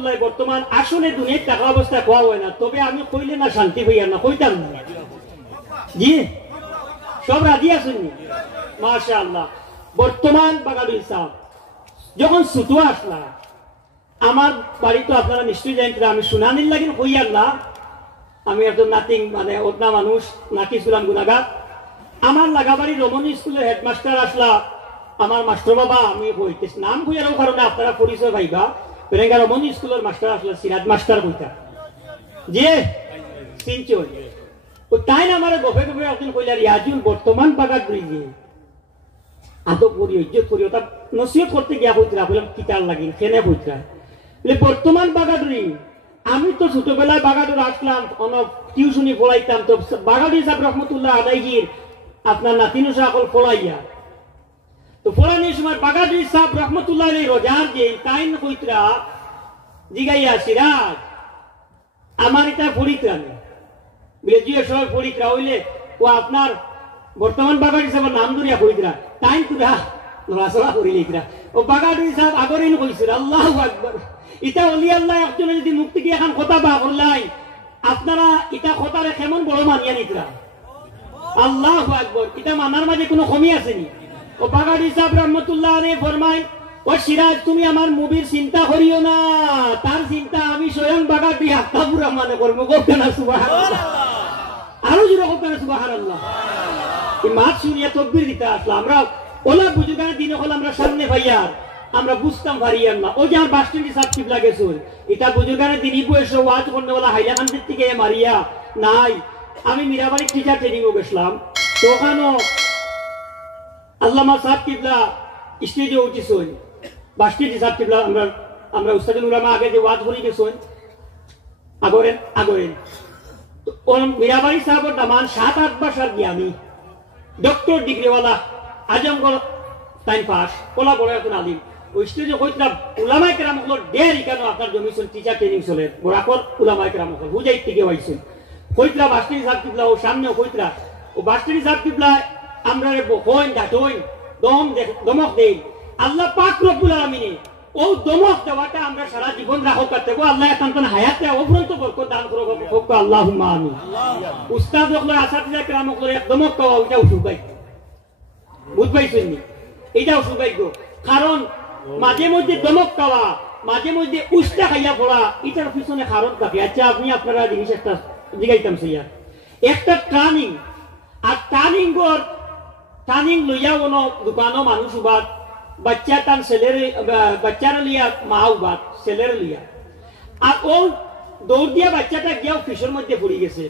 রহমতুল্লাহ বর্তমান আসলে দুনিয়ার টাকা অবস্থা কোয়া হয় না, তবে আমি কইলে না শান্তি হইয়া না, কইতাম না। জি সব রাজি আছেন? মাশাআল্লাহ। বর্তমান বাগাডুল সাহেব যখন ছুটো আসলা আমার বাড়ি তো আপনারা নিশ্চয়ই জানেন, আমি শুনানির লাগিন কইয়ার না, আমি একজন নাতিং মানে ওদনা মানুষ নাকি ছিলাম গুনাগার। আমার লাগাবাড়ি রমণী স্কুলের হেডমাস্টার আসলা, আমার মাস্টার বাবা আমি কইতেছি নাম কইয়ারও কারণে আপনারা পরিচয় পাইবা, বেরেঙ্গা রমণী স্কুলের মাস্টার আসলা সিরাজ মাস্টার কইতা যে চিনচই ও তাই না আমার গফে গফে একদিন কইলা রিয়াজুল বর্তমান বাগার ব্রিজে আদব করি ইজ্জত করি ওটা নসিহত করতে গিয়া কইতরা, বললাম কিতার লাগিন কেনে কইতরা বলে বর্তমান বাগাডুরি আমি তো ছোটবেলায় বাগাডুর আসলাম অনেক টিউশনি পড়াইতাম, তো বাগাডুরি সাহেব রহমতুল্লাহ আলাইহির আপনার নাতিনু সকল পড়াইয়া, তো পড়ানোর সময় বাগাডুরি সাহেব রহমতুল্লাহ আলাইহি রোজার যে কাইন কইতরা জিগাইয়া সিরাজ আমার এটা পড়িতরা নেই বলে জিও সবাই পড়িতরা হইলে ও আপনার বর্তমান বাগাডুরি সাহেবের নাম ধরিয়া কইতরা তাই তুরা নড়াচড়া করি লিখরা ও বাগাডুরি সাহেব আগরেই কইছিল আল্লাহু আকবার। এটা অলি আল্লাহ একজনে যদি মুক্তি কি এখন কথা বা করলাই আপনারা এটা কথারে কেমন বড় মানিয়া নিতরা আল্লাহু আকবার। এটা মানার মাঝে কোনো কমি আসেনি। ও বাগাডুরি সাহেব রহমতুল্লাহ আলাইহি ফরমায় ও সিরাজ তুমি আমার মুভির চিন্তা করিও না, তার চিন্তা আমি স্বয়ং বাগাডুরি আত্মাপুরা মানে করবো। গোপনা সুবহানাল্লাহ, আরো জোরে গোপনা সুবহানাল্লাহ। এই মাছ শুনিয়া তকবীর দিতে আসলাম আমরা ওলা বুজুর্গানের দিনে হল আমরা সামনে ভাইয়ার আমরা বুঝতাম পারিয়াম না। ও যে আমার বাসস্ট্যান্ডে সাপ চিপ লাগেছিল এটা বুজুর্গানের দিনই বয়সে ওয়াজ করতে বলা হাইলাকান্দির থেকে মারিয়া নাই। আমি মীরাবাড়ির টিচার ট্রেনিং ও গেছিলাম, তো ওখানেও আল্লামা সাহেব কিবলা স্টেজে উঠেছিল, বাসস্ট্যান্ডে সাহেব কিবলা আমরা উস্তাদুল উলামা আগে যে ওয়াজ করি গেছেন আগরেন আগরেন, তো মীরাবাড়ি সাহেবের দামান 7-8 বছর জ্ঞানী ডক্টর ডিগ্রিওয়ালা আজমগড় টাইম পাস ওলা বড় এখন আলিম। ওই স্টেজে কইতলাম উলামায়ে কেরাম হল ডেরি কেন আপনার জমিছেন টিচার ট্রেনিং চলে বড়াকর উলামায়ে কেরাম হল হুজাই থেকে হইছেন কইতলা বাসস্ট্যান্ডে সাহেব কিবলা ও সামনেও কইতলা ও বাসস্ট্যান্ডে সাহেব কিবলা আমরা বকইন ডাটইন দমক দেই আল্লাহ পাক রব্বুল আলামিন ও দমক দেওয়াটা আমরা সারা জীবন রাখো করতে গো আল্লাহ তান হায়াতে অফরন্ত বরকত দান করো হোক আল্লাহুম্মা আমিন। উস্তাদ হল আসাতিজা কেরাম হল দমক পাওয়া ওইটা উঠুবাই বুঝ পাইছেন নি, এইটাও সৌভাগ্য। কারণ মাঝে মধ্যে দমক খাওয়া মাঝে মধ্যে উস্তা খাইয়া পড়া এটার পিছনে কারণ থাকে। আচ্ছা আপনি আপনারা জিনিস একটা জিগাইতাম সেইয়া একটা ট্রানিং আর ট্রানিং লইয়া কোনো দোকানও মানুষ উবাদ বাচ্চা তার ছেলের বাচ্চার লিয়া মা উবাদ ছেলের লিয়া আর ও দৌড় দিয়া বাচ্চাটা গিয়াও ফিসের মধ্যে পড়ে গেছে।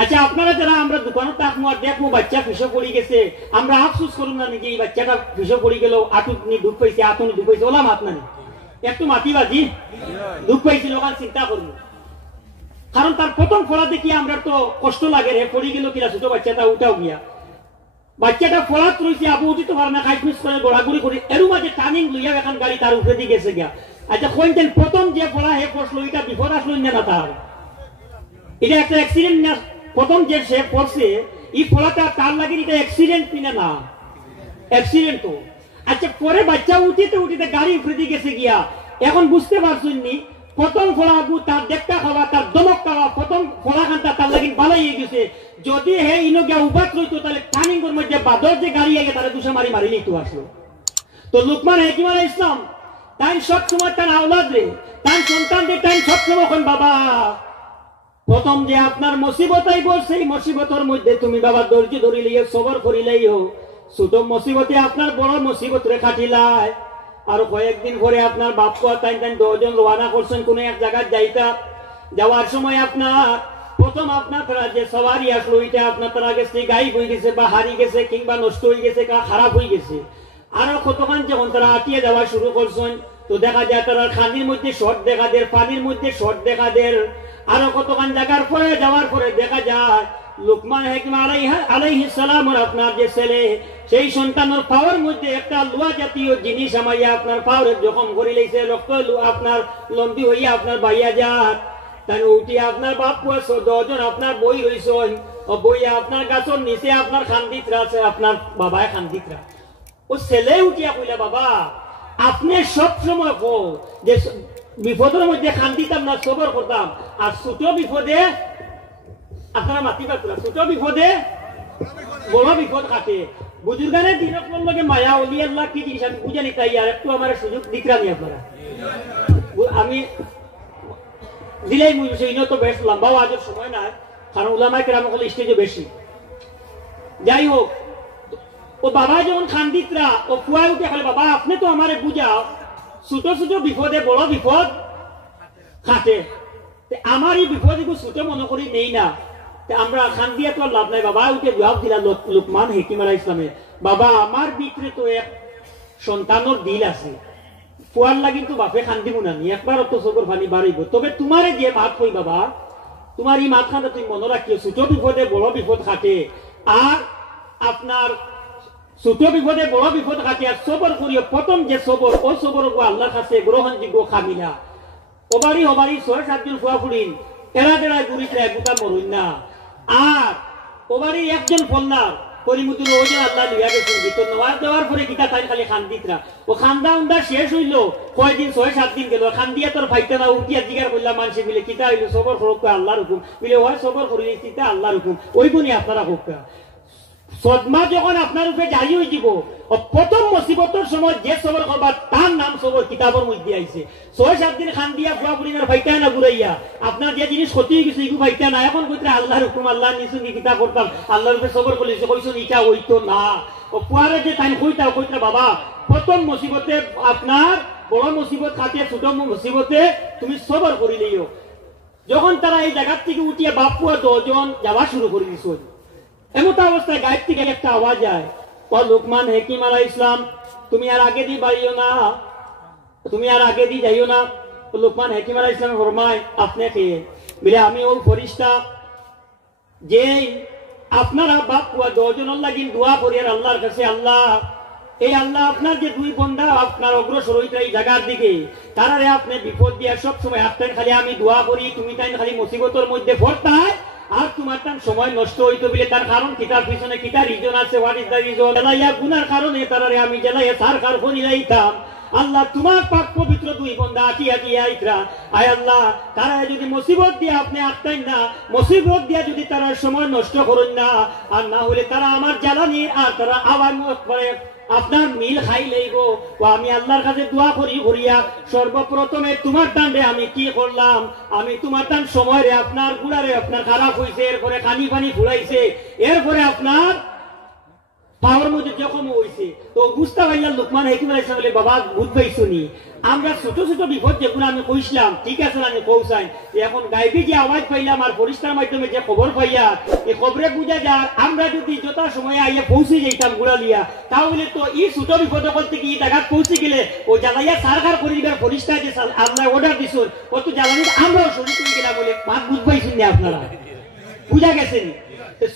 আচ্ছা আপনারা যারা আমরা দোকানে তাকমো আর দেখবো বাচ্চা ফিসে পড়ে গেছে আমরা আফসোস করুন না নাকি এই বাচ্চাটা ফিসে পড়ে গেল আটুনি দুঃখ পাইছে আতুনি দুঃখ পাইছে ওলা মাত না একটু মাতিবাজি দুঃখ পাইছিল ওখানে চিন্তা করবো। কারণ তার প্রথম ফোড়া দেখি আমরা তো কষ্ট লাগে রে পড়ে গেল কিনা ছোট বাচ্চাটা উঠাও গিয়া বাচ্চাটা ফোড়াত রয়েছে আবু উঠিতে পারে না খাইফিস করে গোড়াগুড়ি করে এর মাঝে টার্নিং লইয়া এখন গাড়ি তার উপরে দিয়ে গেছে গিয়া। আচ্ছা কইতেন প্রথম যে ফোড়া হে পড়লো এটা বিপদ আসলো না তার এটা একটা অ্যাক্সিডেন্ট না প্রথম যে সে পড়ছে এই ফলাটা তার লাগে এটা অ্যাক্সিডেন্ট কিনা না অ্যাক্সিডেন্ট তো। আচ্ছা পরে বাচ্চা উঠিতে উঠিতে গাড়ি উপরে দিয়ে গেছে গিয়া এখন বুঝতে পারছেন নি প্রথম ফলা আবু তার দেখা খাওয়া তার দমক খাওয়া প্রথম ফলা খানটা তার লাগে বালাই গেছে। যদি হে ইনো গিয়া উপাত রইতো তাহলে টার্নিংয়ের মধ্যে বাদর যে গাড়ি আগে তারা দুশো মারি মারি নিতে আসলো। তো লুকমান হাকিম আলাইহিস ইসলাম তাই সব সময় তার আওলাদ রে তার সন্তানদের তাই সব সময় কোন বাবা প্রথম যে আপনার মুসিবত আইব সেই মুসিবতের মধ্যে তুমি বাবা ধৈর্য ধরিলে সবর করিলেই হোক ছোট মুসিবতে আপনার বড় মুসিবত রে কাটিলাই। আর কয়েকদিন পরে আপনার বাপু তাই তাই 10 জন রওনা করছেন কোন এক জায়গায় যাইতা যাওয়ার সময় আপনার প্রথম আপনার তারা যে সওয়ারি আসলো এটা আপনার তারা গেছে গায়েব হয়ে গেছে বা হারিয়ে গেছে কিংবা নষ্ট হয়ে গেছে খারাপ হয়ে গেছে। আরো কতক্ষণ যখন তারা আটিয়ে যাওয়া শুরু করছেন তো দেখা যায় তারা খানির মধ্যে শর্ট দেখা দেয় পানির মধ্যে শর্ট দেখা দেয়। আরো কতক্ষণ জায়গার পরে যাওয়ার পরে দেখা যায় লুকমান হাকিম আলাইহিস সালাম আপনার যে ছেলে সেই সন্তানের পাওয়ার মধ্যে একটা লোহা জাতীয় জিনিস আমাইয়া আপনার পাওয়ারে জখম করে লইছে রক্ত আপনার লম্বি হইয়া আপনার বাইয়া যাত তাই উঠি আপনার বাপ 10 জন আপনার বই রইছেন ও বইয়া আপনার গাছর নিচে আপনার খান্দিতরা আছে আপনার বাবায় খান্দিতরা ও ছেলে উঠিয়া কইলা বাবা আপনি সব সময় যে বিপদের মধ্যে খান্দিতাম না, সবর করতাম। আর ছোট বিপদে আপনারা মাতিবা তোলা, ছোট বিপদে বড় বিপদ কাটে। বুজুর্গানের দিনের লগে মায়া অলি আল্লাহ কি জিনিস আমি বুঝে নিতাই। আর একটু আমার সুযোগ দিকরানি আপনারা, আমি দিলেই সেই তো বেশ লম্বা আজের সময় নাই, কারণ উলামায়ে কেরাম হলে স্টেজে বেশি। যাই হোক, ও বাবা যখন খান্দিতরা ও ফুয়াই উঠে খালে, বাবা আপনি তো আমারে বুঝাও, ছোট ছোট বিপদে বড় বিপদ খাটে, আমার এই বিপদ একটু ছোট মনে করি নেই না, আমরা খান্দিয়া তো লাভ নাই। বাবা উঠে জবাব দিলা লুকমান হাকিম আলাইহিস সালামে, বাবা আমার ভিতরে তো এক সন্তানের দিল আছে, ফুয়ার লাগি তো বাপে খান্দিব না, একবার তো চোখের পানি বাড়িব, তবে তোমারে যে মাত কই বাবা, তোমার এই মাত খান্তা তুমি মনে রাখিও, ছোট বিপদে বড় বিপদ খাটে। আর আপনার ছোট বিপদে বড় বিপদ খাটে, আর সবর করিও। প্রথম যে সবর, ও সবর আল্লাহর কাছে গ্রহণযোগ্য খামিলা। ওবারি 6-7 জন ফুয়া ফুড়িন এরা দেড়ায় গুড়িতে গোটা মরুন না। আর ওবারি একজন ফলনার করিমুদ্দিন ওজন আল্লাহ লিয়া গেছেন ভিতর নেওয়ার দেওয়ার পরে গীতা তাই খালি খান্দিতরা ও খান্দা উন্দা শেষ হইল কয়দিন 6-7 দিন গেল, খান্দিয়া তোর ফাইতে না উঠিয়া জিগার করলাম মানুষে মিলে কিতা হইল সবর করক আল্লাহর হুকুম মিলে, হয় সবর করিলে কিতা আল্লাহর হুকুম, ওই গুণে আপনারা হোক। সদমা যখন আপনার উপরে জারি হয়ে যাব, প্রথম মুসিবতের সময় যে সবর করবার তার নাম সবর কিতাবের মধ্যে আইছে। 6-7 দিন খান দিয়া ফুয়া ফুড়িনার ফাইটা না ঘুরাইয়া আপনার যে জিনিস ক্ষতি হয়ে গেছে এগুলো ফাইটা না, এখন কইতে আল্লাহর হুকুম আল্লাহ নিছুন কিতা করতাম, আল্লাহর উপরে সবর করলেছে, কইছেন ইটা হইতো না। ও ফুয়ারে যে টাইম কইতা কইতা বাবা প্রথম মুসিবতে আপনার বড় মুসিবত খাতে, ছোট মুসিবতে তুমি সবর করিলেও। যখন তারা এই জায়গার থেকে উঠিয়া বাপ পুয়া 10 জন যাওয়া শুরু করে দিছ, এমত অবস্থায় গায়েব থেকে একটা আওয়াজ যায়, ও লুকমান হাকিম আলাইহিস সালাম তুমি আর আগে দিয়ে বাড়িও না, তুমি আর আগে দিয়ে যাইও না। লুকমান হাকিম আলাইহিস সালাম ফরমায় আপনি কে? বলে আমি ওই ফেরেশতা যে আপনারা বাপ পুয়া 10 জনের লাগি দোয়া করি আর আল্লাহর কাছে, আল্লাহ এই আল্লাহ আপনার যে 2 বন্ধা আপনার অগ্রসর হইতে এই জায়গার দিকে, তারারে আপনি বিপদ দিয়া সব সময় আপনি খালি আমি দোয়া করি, তুমি তাই খালি মুসিবতের মধ্যে পড়তায় আর তোমার তার সময় নষ্ট হইতো বলে, তার কারণ কিতার পিছনে কিতা রিজন আছে, হোয়াট ইজ দ্য রিজন? জ্বালাইয়া গুনার কারণে তারারে আমি জ্বালাইয়া সার কার ফোন লাইতাম। আল্লাহ তোমার পাক পবিত্র 2 বন্ধা আটি আটি আইতরা, আয় আল্লাহ তারা যদি মুসিবত দিয়ে আপনি আটতেন না, মুসিবত দিয়া যদি তারা সময় নষ্ট করেন না, আর না হলে তারা আমার জ্বালানির আর তারা আবার করে আপনার মিল খাই লইব। ও আমি আল্লাহর কাছে দোয়া করি করিয়া সর্বপ্রথমে তোমার দান্ডে আমি কি করলাম, আমি তোমার দান সময় রে আপনার গুড়ারে আপনার খারাপ হয়েছে, এরপরে কানি পানি ফুলাইছে, এরপরে আপনার পাওয়ার মধ্যে জখম হয়েছে। তো বুঝতে পারলাম লুকমান হাকিম আলাইহিস সালাম বলে, বাবা বুঝ পাইছো নি, আমরা ছোট ছোট বিপদ যেগুলো আমি কইছিলাম ঠিক আছে আমি পৌঁছাই, এখন গাইবি যে আওয়াজ পাইলাম আর ফরিস্তার মাধ্যমে যে খবর পাইয়া এই খবরে বুঝা যায় আমরা যদি যথা সময়ে আইয়া পৌঁছে যাইতাম গুড়ালিয়া, তাহলে তো এই ছোট বিপদ করতে কি টাকা পৌঁছে গেলে ও জ্বালাইয়া সারকার করে দিবার ফরিস্তা যে আল্লাহ অর্ডার দিছ কত জ্বালানি আমরাও শরীর করে গেলাম বলে বাদ বুঝ পাইছেন না আপনারা, বুঝা গেছেন?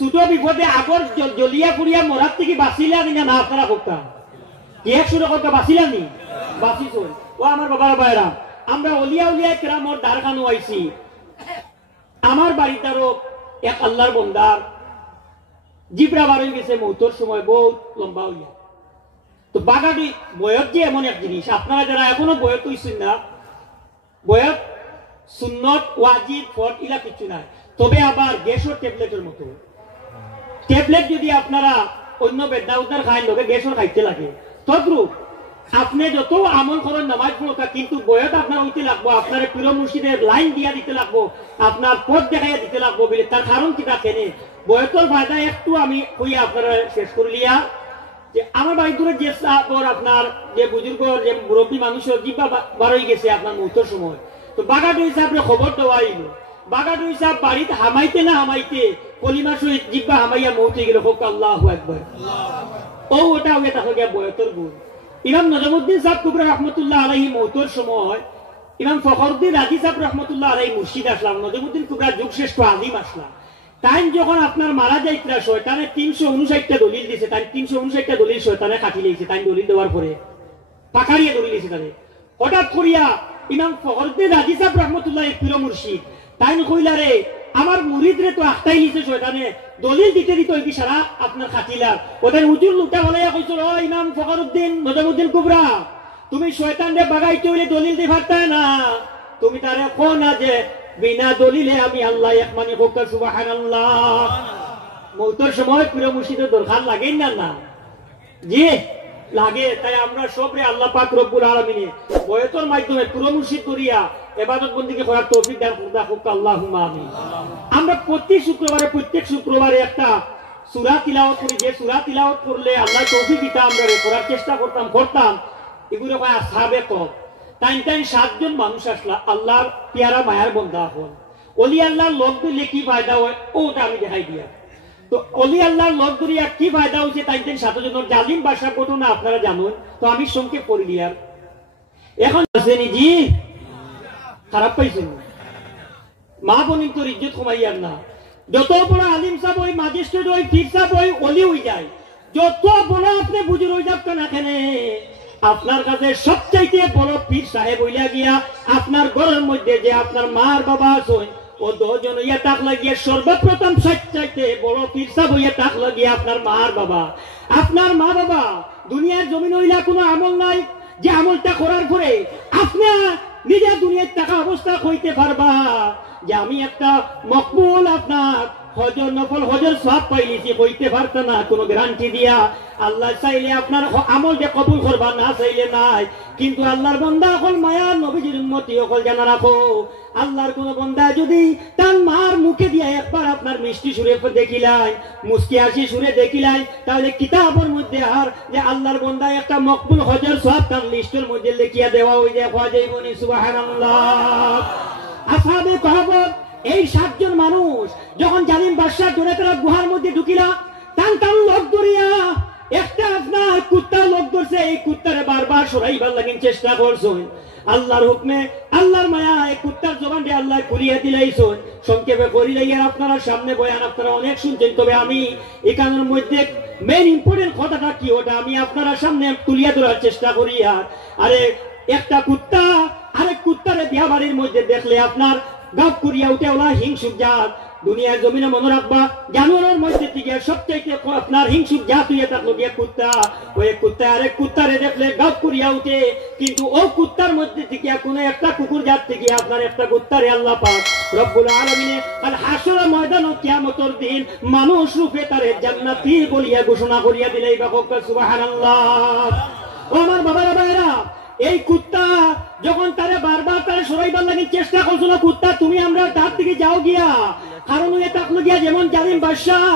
ছোট বিপদে আগর জলিয়া পুড়িয়া মরার থেকে বাঁচিলা না না আপনারা করতাম এক শুরু করতে বাঁচিলাম নি, বাঁচিস। ও আমার বাবার ভাইরা, আমরা অলিয়া উলিয়া কেরামর দ্বারখানো আইছি, আমার বাড়িটারও এক আল্লাহর বন্দার জিব্রা বার হয়ে গেছে মৌতর সময় বহুত লম্বা হইয়া। তো বাগাটি বয়স যে এমন এক জিনিস, আপনারা যারা এখনো বয়স হইছেন না, বয়স সুন্নত ওয়াজিব ফরজ ইলা কিছু নাই, তবে আবার গ্যাসের ট্যাবলেটের মতো ট্যাবলেট যদি আপনারা অন্য বেদনা উদ্ধার খাই লোকে গ্যাসের খাইতে লাগে, তদ্রুপ আপনি যত আমল করেন নামাজ পড়া কিন্তু বয়স আপনার হইতে লাগবো, আপনার প্রিয় মুর্শিদের লাইন দিয়া দিতে লাগবো, আপনার পথ দেখাইয়া দিতে লাগবো বলে। তার কারণ কিটা কেনে বয়সের ফায়দা একটু আমি কইয়া আপনারা শেষ করলিয়া যে আমার বাড়ি দূরে যে আপনার যে বুজুর্গ যে মুরব্বী মানুষের জিব্বা বার হয়ে গেছে আপনার মুহূর্তের সময়, তো বাগাটো হিসাবে খবর দেওয়া হইল, বাগাটো হিসাব বাড়িতে হামাইতে না হামাইতে কলিমা সহিত জিব্বা হামাইয়া মৌতে গেল, হোক আল্লাহু আকবার। ও ওটা হয়ে থাকে গিয়া বয়সের গুণ। ইমাম নজমুদ্দিন সাহেব কুবরা রহমতুল্লাহ আলাইহি মৌতের সময় ইমাম ফখরুদ্দিন রাজি সাহেব রহমতুল্লাহ আলাইহি মুর্শিদ আসলাম, নজমুদ্দিন কুবরা যুগ শ্রেষ্ঠ আলিম আসলাম। টাইম যখন আপনার মারা যাইতরা শয়তানে 359টা দলিল দিছে, তাই 359টা দলিল শয়তানে কাটি লিয়েছে, তাই দলিল দেওয়ার পরে পাকারিয়া দলিল দিয়েছে তাদের। হঠাৎ করিয়া ইমাম ফখরুদ্দিন রাজি সাহেব রহমতুল্লাহ প্রিয় মুর্শিদ তাই কইলা রে আমার মুরিদরে তো আখতাই লিছে শয়তানে, দলিল দিতে দিত কি সারা আপনার খাতিলার ওদের হুজুর লুটা বলাইয়া কইছিল, ও ইমাম ফখরুদ্দিন নজমুদ্দিন কুবরা তুমি শয়তানরে বাগাইতে হইলে দলিল দি পারতা না, তুমি তারে কো না যে বিনা দলিলে আমি আল্লাহ এক মানে হোক সুবহানাল্লাহ। মৌতের সময় পুরো মুর্শিদের দরকার লাগে না? না জি লাগে। তাই আমরা সবরে আল্লাহ পাক রব্বুল আলামিনে বয়তর মাধ্যমে পুরো মুর্শিদ করিয়া ইবাদত বন্দেগী করার তৌফিক দান করুক আল্লাহুম্মা আমিন। আমরা প্রত্যেক শুক্রবারে একটা সূরা তিলাওয়াত করি, যে সূরা তিলাওয়াত করলে আল্লাহ তৌফিক দিতা আমরা করার চেষ্টা করতাম। এগুলো কয় আসহাবে কওম। তাই 7 মানুষ আসলা আল্লাহর পিয়ারা মায়ার বন্ধা হল। ওলি আল্লাহর লোক দিলে কি ফায়দা হয় ওটা আমি দেখাই দিয়া। তো অলি আল্লাহর লোক ধরিয়া কি ফায়দা হয়েছে তাই 7 জনের জালিম বাদশার ঘটনা আপনারা জানুন। তো আমি সংক্ষেপ করে দিয়ার এখন জি খারাপ পাইছেন মা বোনিন তোর ইজ্জত কমাইয়ার না। যত বড় আলিম সাহেব ওই ম্যাজিস্ট্রেট ওই পীর সাহেব ওই অলি হয়ে যায়, যত বড় আপনি বুঝুর হয়ে যাক না কেন, আপনার কাছে সবচাইতে বড় পীর সাহেব হইলা গিয়া আপনার ঘরের মধ্যে যে আপনার মার বাবা আছেন ও 10 জন হইয়া তাক লাগিয়া সর্বপ্রথম সবচাইতে বড় পীর সাহেব হইয়া তাক লাগিয়া আপনার মার বাবা। আপনার মা বাবা দুনিয়ার জমিন হইলা কোনো আমল নাই যে আমলটা করার পরে আপনি নিজে দুনিয়ার টাকা অবস্থা হইতে পারবা যে আমি একটা মকবুল আপনার হজর নফল হজর সব পাইলিছি হইতে পারত না কোনো গ্যারান্টি দিয়া। আল্লাহ চাইলে আপনার আমল যে কবুল করবা, না চাইলে নাই। কিন্তু আল্লাহর বান্দা হল মায়া নবীজির উম্মতি হল জানা রাখো, আল্লাহর কোন বান্দা যদি তার মার মুখে দিয়া একবার আপনার মিষ্টি সুরে দেখিলাই, মুস্কি হাসি সুরে দেখিলাই, তাহলে কিতাবের মধ্যে আর যে আল্লাহর বান্দা একটা মকবুল হজর সব তার লিস্টের মধ্যে লিখিয়া দেওয়া হই যায়। ফাজাইবনি সুবহানাল্লাহ। আসহাবে কাহফ এই 7 জন মানুষ যখন জালিম বাদশাহ ধরে তারা গুহার মধ্যে ঢুকিলা, টান লোক ধরিয়া একটা আপনার কুত্তা লোক ধরছে, এই কুত্তারে বারবার সরাইবার লাগিন চেষ্টা করছেন। আল্লাহর হুকমে আল্লাহর মায়া এই কুত্তার জবানটি আল্লাহ খুলিয়া দিলাইছেন। সংক্ষেপে করিলাই আর আপনারা সামনে বয়ান আপনারা অনেক শুনছেন, তবে আমি এখানের মধ্যে মেইন ইম্পর্টেন্ট কথাটা কি ওটা আমি আপনারা সামনে তুলিয়া ধরার চেষ্টা করি। আরে একটা কুত্তা আরেক কুত্তারে বিয়া বাড়ির মধ্যে দেখলে আপনার গাপ করিয়া উঠে ওলা হিংসুক জাত। দুনিয়ার জমিনে মনে রাখবা জানোয়ারের মধ্যে থেকে সবচাইতে আপনার হিংসুক জাত হইয়া থাকলো গিয়া কুত্তা। ওই কুত্তা আরেক কুত্তারে দেখলে গাপ করিয়া উঠে, কিন্তু ও কুত্তার মধ্যে থেকে কোনো একটা কুকুর জাত থেকে আপনার একটা কুত্তারে আল্লাহ পাক রব্বুল আলামিনে কাল হাসর ময়দান ও কিয়ামতের দিন মানুষ রূপে তারে জান্নাতি বলিয়া ঘোষণা করিয়া দিলেই বা সুবহানাল্লাহ। ও আমার বাবারা ভাইরা, এই কুত্তা যখন তারা বারবার তারা সরাইবার লাগে চেষ্টা করছো না, কুত্তা তুমি আমরা তার থেকে যাও গিয়া, কারণ ওই তাকলো গিয়া যেমন জালিম বাদশাহ,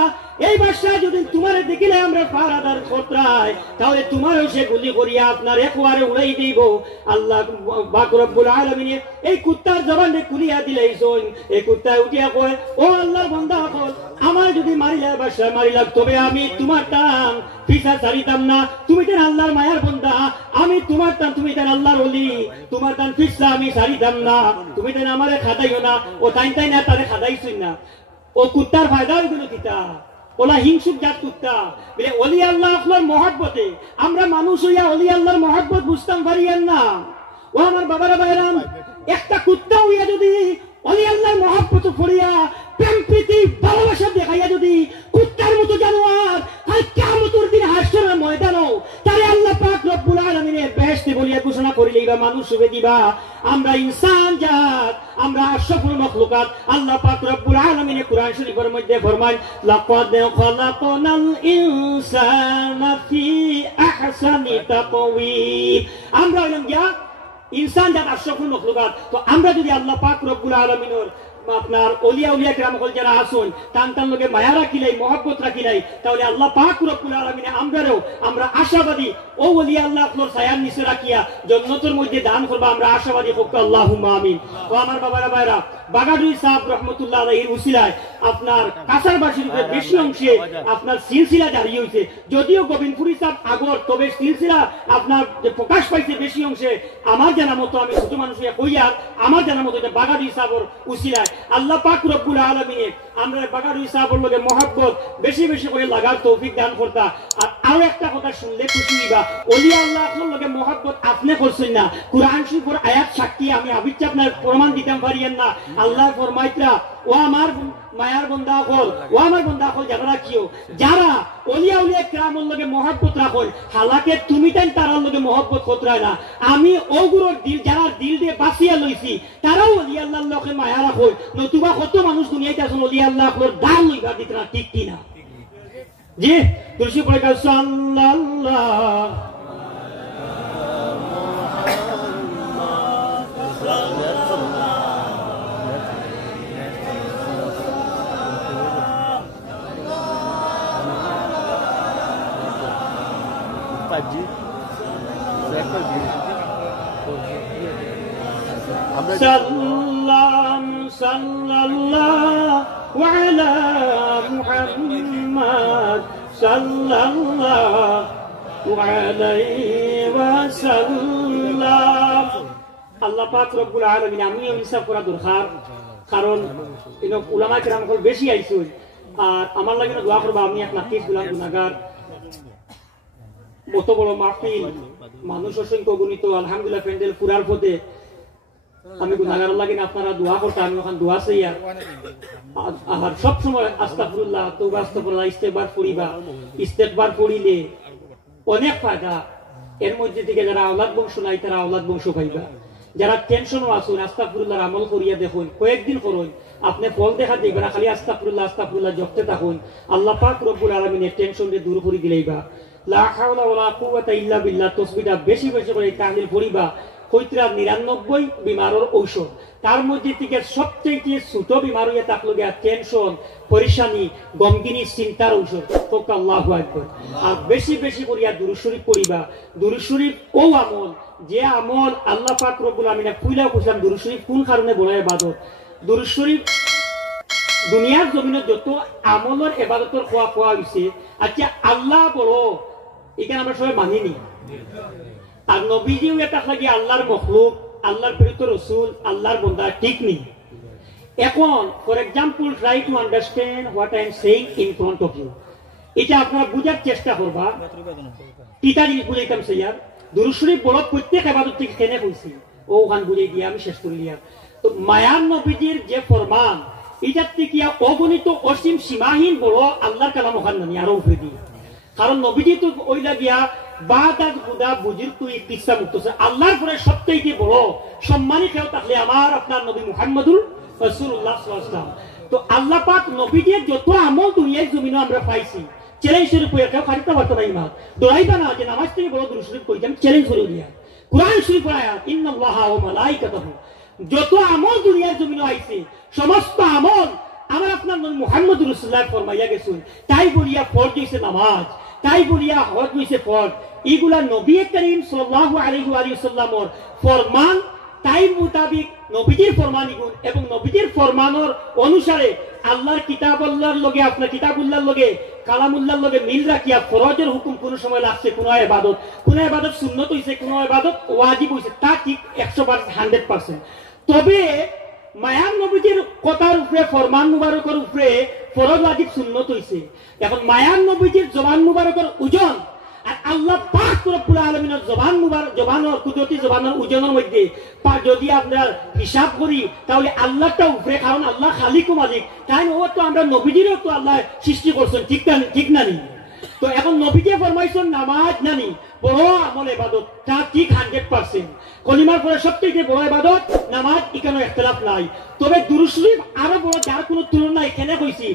এই বাদশাহ যদি তোমার দেখিলে আমরা ফারাদার খতরায়, তাহলে তোমারও সে গুলি করিয়া আপনার একবারে উড়াই দিব। আল্লাহ পাক রব্বুল আলামিন এই কুত্তার জবানে খুলিয়া দিলাইছেন। এই কুত্তা উঠিয়া কয়, ও আল্লাহর বান্দা হল, আমার যদি মারিলা বাদশাহ মারিলা, তবে আমি তোমার টান পিছা ছাড়িতাম না। তুমি তেন আল্লাহর মায়ার বান্দা, আমি তোমার টান, তুমি তেন আল্লাহর ওলি, তোমার টান পিছা আমি ছাড়িতাম না। তুমি তেন আমারে খাদাইও না। ও তাই না তারে খাদাইছই না। ও কুত্তার ফায়দা হইল কিতা? ওলা হিংসুক জাত কুত্তা। বলে অলি আল্লাহ আপনার মহব্বতে আমরা মানুষ হইয়া অলি আল্লাহর মহব্বত বুঝতাম পারিয়ান না। ও আমার বাবারা ভাইরাম, একটা কুত্তা হইয়া যদি অলি আল্লাহর মহব্বত করিয়া প্রেম প্রীতি ভালোবাসা দেখাইয়া যদি কুত্তার মতো জানোয়ার আর কিয়ামতের দিন হাসরের ময়দানও তারে আল্লাহ পাক রব্বুল আলামিনের বেহেশতে বলিয়া ঘোষণা করিলেই বা মানুষ হবে দিবা। আমরা ইনসান জাত, আমরা আশরাফুল মাখলুকাত। আল্লাহ পাক রব্বুল আলামিনের কুরআন শরীফের মধ্যে ফরমান, লাকাদ খালাকনাল ইনসানা ফি আহসানি তাকওয়িম। আমরা হইলাম গিয়া ইনসান জাত আশরাফুল মাখলুকাত। তো আমরা যদি আল্লাহ পাক রব্বুল আলামিনের আপনার ওলিয়া উলিয়া কিরাম হল যারা আসুন টান লোকে মায়া রাখিলাই মহব্বত রাখিলাই, তাহলে আল্লাহ পাক রব্বুল আলামিন আমরাও আমরা আশাবাদী ও ওলিয়া আল্লাহ আপনার ছায়ার নিচে রাখিয়া জান্নাতের মধ্যে দান করবা। আমরা আশাবাদী হোক আল্লাহুম্মা আমিন। ও আমার বাবারা ভাইরা, বাগাডুই সাহেব রহমতুল্লাহ আলাইহির উসিলায় আপনার কাছারবাসীর উপরে বেশি অংশে আপনার সিলসিলা জারি হয়েছে। যদিও গোবিন্দপুরি সাহেব আগর, তবে সিলসিলা আপনার যে প্রকাশ পাইছে বেশি অংশে আমার জানা মতো, আমি ছোট মানুষ হইয়া আমার জানা মতো বাগাডুই সাহেবের উসিলায় আল্লাহ পাক রব্বুল আলামিনে আমরা বাগাডুই সাহেবের লগে মহব্বত বেশি বেশি করে লাগার তৌফিক দান করতা। আর আরো একটা কথা শুনলে খুশি হইবা, ওলিয়া আল্লাহ আপনার লগে মহব্বত আপনি করছেন না, কুরআন শরীফের আয়াত সাক্ষী আমি আবিচ্ছা আপনার প্রমাণ দিতে পারিয়েন না। আল্লাহ ফরমাইতরা ও আমার মায়ার বন্দা হল ও আমার বন্দা হল যারা রাখিও যারা ওলিয়া উলিয়া কিরামর লগে মহব্বত রাখল হালাকে তুমি তাই তারার লগে মহব্বত কতরায় না আমি ওগুলোর দিল যারা দিল দিয়ে বাঁচিয়া লইছি তারাও ওলিয়া আল্লাহর লগে মায়া রাখল নতুবা কত মানুষ দুনিয়াতে আছেন ওলিয়া আল্লাহর দান লইবা দিত না ঠিক কিনা জি তুলসী পড়ে গাও সাল্লাল্লাহ সাল্লাম সাল্লাল্লাহু আলা মুহাম্মদ সাল্লাল্লাহু আলাইহি ওয়াসাল্লাম আল্লাহ পাক রব্বুল আলামিন আমি ইনসাফ করা দরকার কারণ এই উলামা কিরাম কল বেশি আইছুন আর আমার লাগে দোয়া করবা আমি এক নাকিস গুনাহগার মত বড় মাহফিল মানুষ অসংখ্য গণিত আলহামদুলিল্লাহ প্যান্ডেল পুরার পথে আমি গুনাহগার লাগে না আপনারা দোয়া করতে আমি ওখান দোয়া চাই আর সব সময় আস্তাগফিরুল্লাহ তওবা আস্তাগফিরুল্লাহ ইস্তেগফার পড়িলে অনেক ফায়দা এর মধ্যে থেকে যারা আওলাদ বংশ নাই তারা আওলাদ বংশ পাইবা যারা টেনশনও আসুন আস্তাগফিরুল্লাহর আমল করিয়া দেখুন কয়েকদিন করুন আপনি ফল দেখা দেখবেন খালি আস্তাগফিরুল্লাহ জপতে থাকুন আল্লাহ পাক রব্বুল আলামিনের টেনশনকে দূর করে দিলেইবা লা হাওলা ওয়ালা কুওয়াতা ইল্লা বিল্লাহ তসবিহটা বেশি বেশি করে তাহলিল পড়িবা কইত্রা 99 বিমারের ঔষধ তার মধ্যে থেকে সবচেয়ে ছোট বিমার হইয়া থাকলো গিয়া টেনশন পরেশানি গমগিনী চিন্তার ঔষধ হোক আল্লাহু আকবার আর বেশি বেশি করিয়া দুরূদ শরীফ পড়িবা দুরূদ শরীফ ও আমল যে আমল আল্লাহ পাক রব্বুল আমিন কইলা কইলাম দুরূদ শরীফ কোন কারণে বড় ইবাদত দুরূদ শরীফ দুনিয়ার জমিনে যত আমলের ইবাদতের খোয়া হইছে আচ্ছা আল্লাহ বড় এখানে আমরা সবাই মানিনি আর নবীজিও এটা লাগে আল্লাহর মখলুক আল্লাহর প্রেরিত রাসূল আল্লাহর বান্দা ঠিক নেই এখন for example try to understand what I am saying in front of you এটা আপনারা বুঝার চেষ্টা করবা কিতা জিনিস বুঝাইতাম স্যার দুরূদ শরীফ বড় প্রত্যেক ইবাদত থেকে কেনে কইছি ও গান বুঝাই দিয়া আমি শেষ করি লিয়া তো মায়ার নবীজির যে ফরমান এটা থেকে অগণিত অসীম সীমাহীন বড় আল্লাহর কালাম ওখান নানি আরো উপরে দিয়ে কারণ নবীজি তো ওইলা গিয়া বাদাত খুদা বুজির তুই কিসা মুক্তছে আল্লাহর পরে সবচেয়ে বড় সম্মানী কেউ থাকলে আমার আপনার নবী মুহাম্মদুর রাসূলুল্লাহ সাল্লাল্লাহু আলাইহি ওয়াসাল্লাম তো আল্লাহ পাক নবীজির যত আমল দুনিয়ার জমিনে আমরা পাইছি চ্যালেঞ্জ শুরু করে কেউ খারিতা বার্তা নাই মা দোয়াইবা না যে নামাজ থেকে বড় দুরূদ শরীফ কইতাম চ্যালেঞ্জ করে দিয়া কুরআন শরীফ আয়াত ইন্নাল্লাহা ওয়া মালাইকাতাহু যত আমল দুনিয়ার জমিনে আইছে সমস্ত আমল আমার আপনার নবী মুহাম্মদুর রাসূলুল্লাহ ফরমাইয়া গেছেন তাই বলিয়া ফরজ হইছে নামাজ তাই বলিয়া হজ হইছে ফরজ এগুলা নবী করিম সাল্লাল্লাহু আলাইহি ওয়াসাল্লামের ফরমান তাই মোতাবেক নবীজির ফরমান ইগুন এবং নবীজির ফরমানের অনুসারে আল্লাহর কিতাবুল্লাহর লগে আপনার কিতাবুল্লাহর লগে কালামুল্লাহর লগে মিল রাখিয়া ফরজের হুকুম কোন সময় লাগছে কোন ইবাদত সুন্নত হইছে কোন ইবাদত ওয়াজিব হইছে তা ঠিক 100% 100% তবে মায়ার নবীজির কথার উপরে ফরমান মুবারকের উপরে ফরজ ওয়াজিব সুন্নত হইছে এখন মায়ার নবীজির জবান মুবারকের ওজন আর আল্লাহ পাক রব্বুল আলামিনের জবান মুবারক জবানের কুদরতি জবানের ওজনের মধ্যে যদি আমরা হিসাব করি তাহলে আল্লাহটা উপরে কারণ আল্লাহ খালিক ও মালিক তাই ও তো আমরা নবীজিরও তো আল্লাহ সৃষ্টি করছেন ঠিক না নি তো এখন নবীজি ফরমাইছেন নামাজ নানি বড় আমল ইবাদত তা ঠিক 100% কলিমার পরে সবথেকে বড় ইবাদত নামাজ এখানে ইখতিলাফ নাই তবে দুরূদ শরীফ আরো বড় যার কোনো তুলনা এখানে কইছি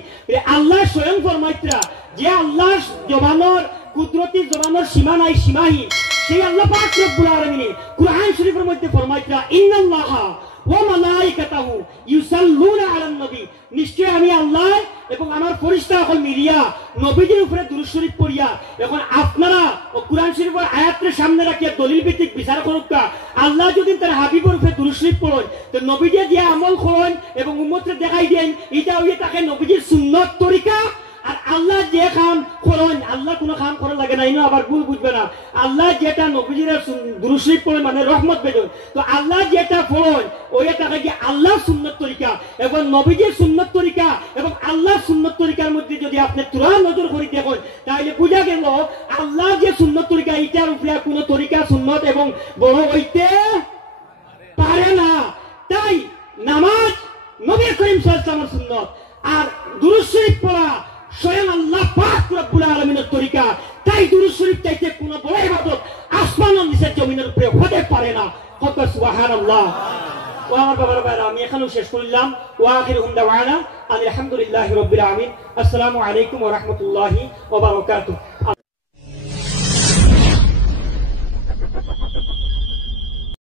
আল্লাহ স্বয়ং ফরমাইতরা যে আল্লাহ জবানের কুদরতি জবানের সীমা নাই সীমাহীন সেই আল্লাহ পাক রব্বুল আলামিন কুরআন শরীফের মধ্যে ফরমাইতরা ইন্নাল্লাহা ওয়া মালাইকাতাহু ইউসাল্লুনা আলান নবী নিশ্চয় আমি আল্লাহ এবং আমার ফেরেশতা সকল মিলিয়া নবীজির উপরে দুরূদ শরীফ পড়িয়া এখন আপনারা ও কুরআন শরীফের আয়াতের সামনে রাখিয়া দলিল ভিত্তিক বিচার করুকা আল্লাহ যদি তার হাবিবের উপরে দুরূদ শরীফ পড়েন তো নবীজি যে আমল করেন এবং উম্মতকে দেখাই দেন এটা হইয়া তাকে নবীজির সুন্নত তরিকা আর আল্লাহ যে কাম করেন আল্লাহ কোনো কাম করা লাগে না ইনো আবার ভুল বুঝবে না আল্লাহ যেটা নবীজির দুরূদ শরীফ পড়ে মানে রহমত বেজন তো আল্লাহ যেটা পড়েন ওইটাকে কি আল্লাহর সুন্নত তরিকা এবং নবীজির সুন্নত তরিকা এবং আল্লাহর সুন্নত তরিকার মধ্যে যদি আপনি তুলা নজর করে দেখেন তাহলে বুঝা গেল আল্লাহ যে সুন্নত তরিকা এটার উপরে কোনো তরিকা সুন্নত এবং বড় হইতে পারে না তাই নামাজ করিম সাল্লাল্লাহু আলাইহি ওয়াসাল্লামের সুন্নাত আর দুরূদ শরীফ পড়া স্বয়ং আল্লাহ পাক রব্বুল আলামিনের তরিকা তাই দুরূদ শরীফ চাইতে কোনো বড় ইবাদত আসমান ও নিচের জমিনের উপরে হতে পারে না কত সুবহানাল্লাহ ও আমার বাবার ভাইরা আমি এখানেও শেষ করলাম ওয়া আখিরুহুম দাওয়ানা আলহামদুলিল্লাহি রাব্বিল আলামিন আসসালামু আলাইকুম ওয়া রাহমাতুল্লাহি ওয়া বারাকাতুহু